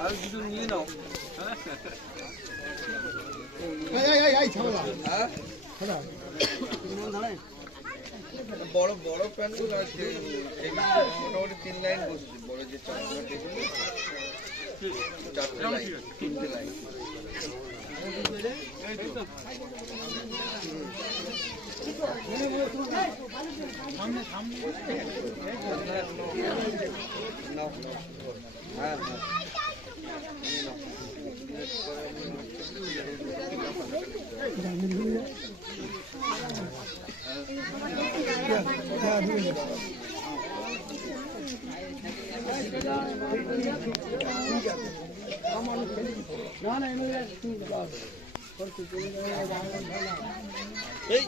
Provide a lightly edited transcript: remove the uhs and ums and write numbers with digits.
আর দুটো নিয়ে নাও। বড় বড় প্যান্টগুলো আছে, মোটামুটি 3 লাইন বসেছে, বড় যে চারটা টেবিল 4টে লাইন 3টে লাইন। হ্যাঁ হ্যাঁ এই